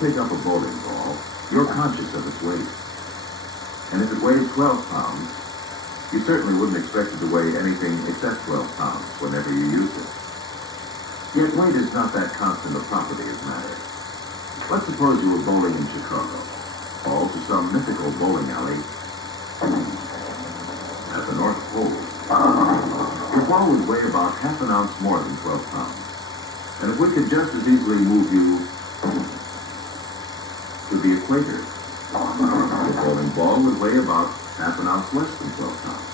pick up a bowling ball, you're conscious of its weight. And if it weighed 12 pounds, you certainly wouldn't expect it to weigh anything except 12 pounds whenever you use it. Yet weight is not that constant a property as matter. Let's suppose you were bowling in Chicago, all to some mythical bowling alley at the North Pole. Your ball would weigh about half an ounce more than 12 pounds. And if we could just as easily move you to the equator, the bowling ball would weigh about half an ounce less than 12 pounds.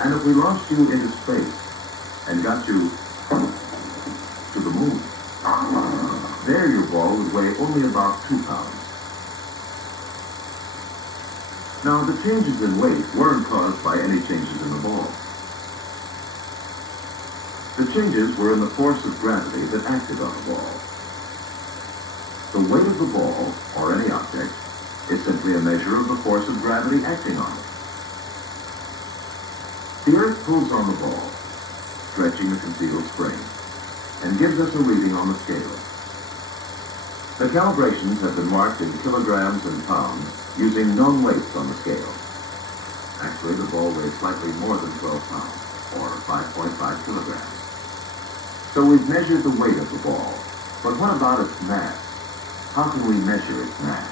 And if we launched you into space and got you to the moon, there your ball would weigh only about 2 pounds. Now, the changes in weight weren't caused by any changes in the ball. The changes were in the force of gravity that acted on the ball. The weight of the ball, or any object, is simply a measure of the force of gravity acting on it. The Earth pulls on the ball, stretching the concealed spring, and gives us a reading on the scale. The calibrations have been marked in kilograms and pounds using known weights on the scale. Actually, the ball weighs slightly more than 12 pounds, or 5.5 kilograms. So we've measured the weight of the ball. But what about its mass? How can we measure its mass?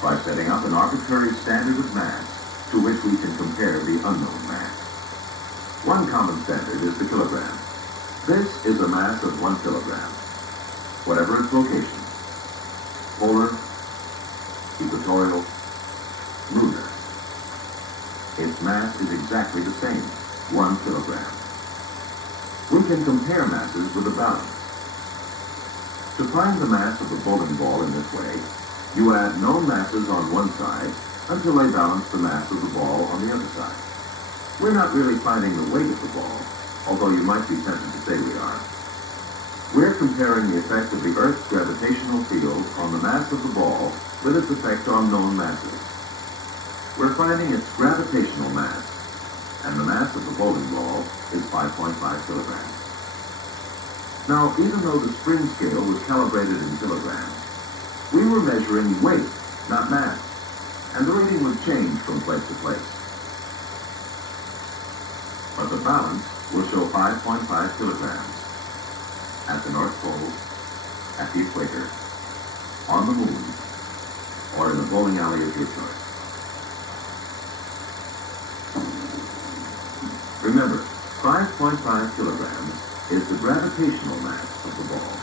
By setting up an arbitrary standard of mass to which we can compare the unknown mass. One common standard is the kilogram. This is a mass of 1 kilogram, whatever its location. Polar, equatorial, lunar. Its mass is exactly the same, 1 kilogram. We can compare masses with a balance. To find the mass of the bowling ball in this way, you add known masses on one side until they balance the mass of the ball on the other side. We're not really finding the weight of the ball, although you might be tempted to say we are. We're comparing the effect of the Earth's gravitational field on the mass of the ball with its effect on known masses. We're finding its gravitational mass, and the mass of the bowling ball is 5.5 kilograms. Now, even though the spring scale was calibrated in kilograms, we were measuring weight, not mass, and the reading would change from place to place. But the balance will show 5.5 kilograms at the North Pole, at the equator, on the moon, or in the bowling alley of your choice. Remember, 5.5 kilograms is the gravitational mass of the ball.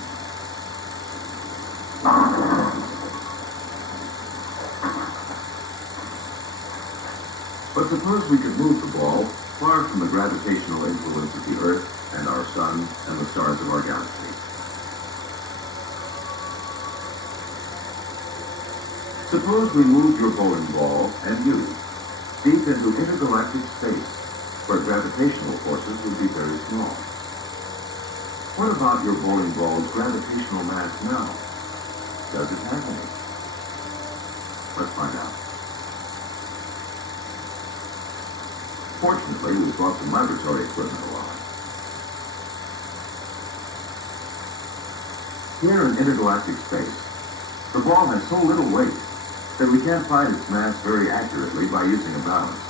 But suppose we could move the ball far from the gravitational influence of the Earth and our Sun and the stars of our galaxy. Suppose we moved your bowling ball and you deep into intergalactic space, where gravitational forces would be very small. What about your bowling ball's gravitational mass now? Does it have any? Let's find out. Fortunately, we've brought some laboratory equipment along. Here in intergalactic space, the ball has so little weight that we can't find its mass very accurately by using a balance.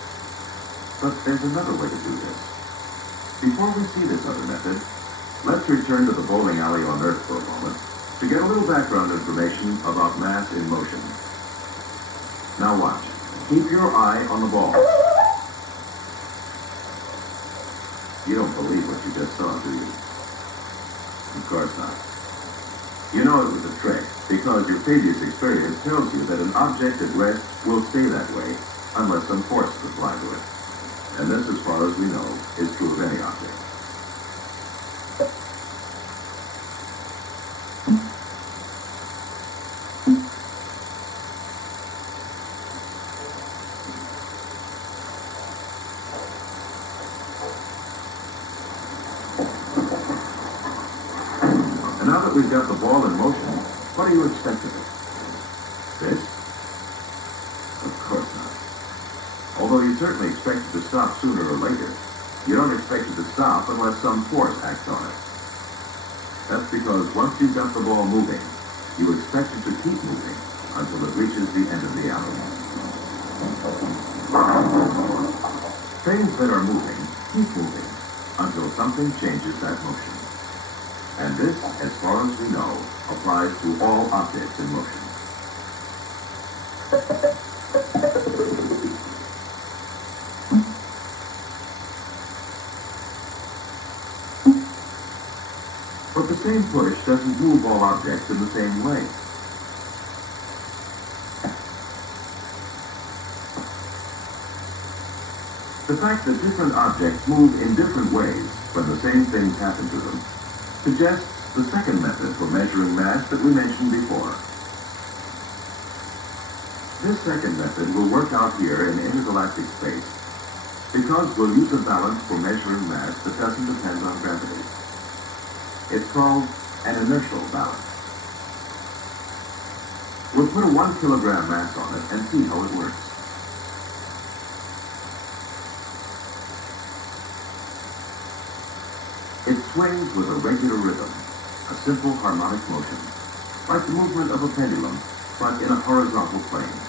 But there's another way to do this. Before we see this other method, let's return to the bowling alley on Earth for a moment to get a little background information about mass in motion. Now watch. Keep your eye on the ball. You don't believe what you just saw, do you? Of course not. You know it was a trick, because your previous experience tells you that an object at rest will stay that way unless some force is applied to it. And this, as far as we know, is true of any object. And now that we've got the ball in motion, what do you expect of it? This? Of course not. Although you certainly expect it to stop sooner or later, you don't expect it to stop unless some force acts on it. That's because once you've got the ball moving, you expect it to keep moving until it reaches the end of the alley. Trains that are moving keep moving until something changes that motion. And this, as far as we know, applies to all objects in motion. But the same push doesn't move all objects in the same way. The fact that different objects move in different ways when the same things happen to them suggests the second method for measuring mass that we mentioned before. This second method will work out here in intergalactic space because we'll use a balance for measuring mass that doesn't depend on gravity. It's called an inertial balance. We'll put a 1 kilogram mass on it and see how it works. It swings with a regular rhythm, a simple harmonic motion, like the movement of a pendulum, but in a horizontal plane.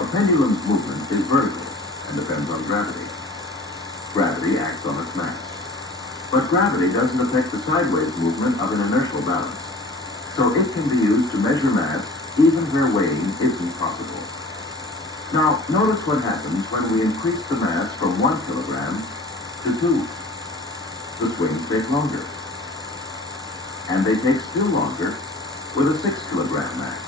A pendulum's movement is vertical and depends on gravity. Gravity acts on its mass. But gravity doesn't affect the sideways movement of an inertial balance, so it can be used to measure mass even where weighing isn't possible. Now, notice what happens when we increase the mass from 1 kilogram to 2. The swings take longer. And they take still longer with a 6 kilogram mass.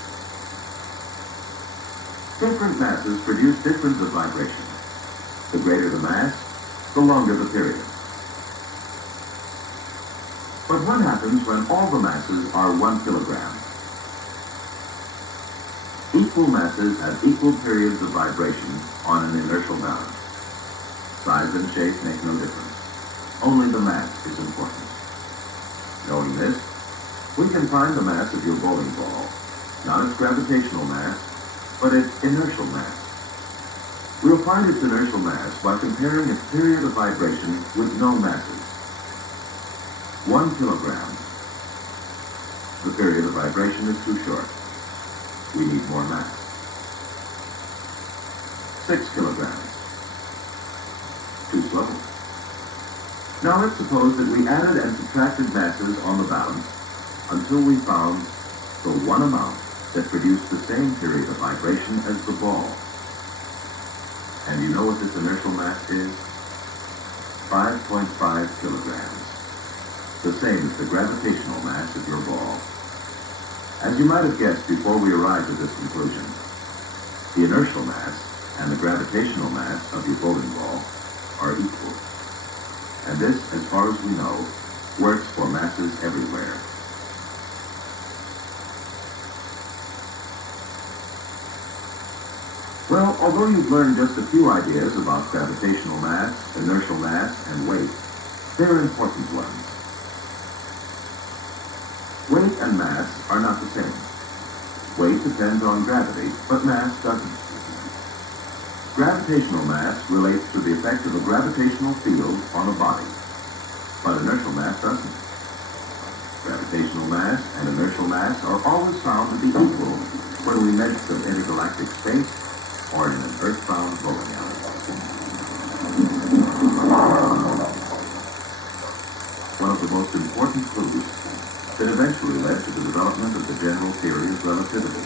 Different masses produce different vibration. The greater the mass, the longer the period. But what happens when all the masses are 1 kilogram? Equal masses have equal periods of vibration on an inertial balance. Size and shape make no difference. Only the mass is important. Knowing this, we can find the mass of your bowling ball, not its gravitational mass, but its inertial mass. We'll find its inertial mass by comparing its period of vibration with no masses. 1 kilogram. The period of vibration is too short. We need more mass. 6 kilograms. Too slow. Now let's suppose that we added and subtracted masses on the balance until we found the one amount that produced the same period of vibration as the ball. And you know what this inertial mass is? 5.5 kilograms. The same as the gravitational mass of your ball. As you might have guessed before we arrived at this conclusion, the inertial mass and the gravitational mass of your bowling ball are equal. And this, as far as we know, works for masses everywhere. Well, although you've learned just a few ideas about gravitational mass, inertial mass, and weight, they're important ones. Weight and mass are not the same. Weight depends on gravity, but mass doesn't. Gravitational mass relates to the effect of a gravitational field on a body, but inertial mass doesn't. Gravitational mass and inertial mass are always found to be equal when we measure them in intergalactic space or in an earthbound bowling alley. One of the most important clues that eventually led to the development of the general theory of relativity.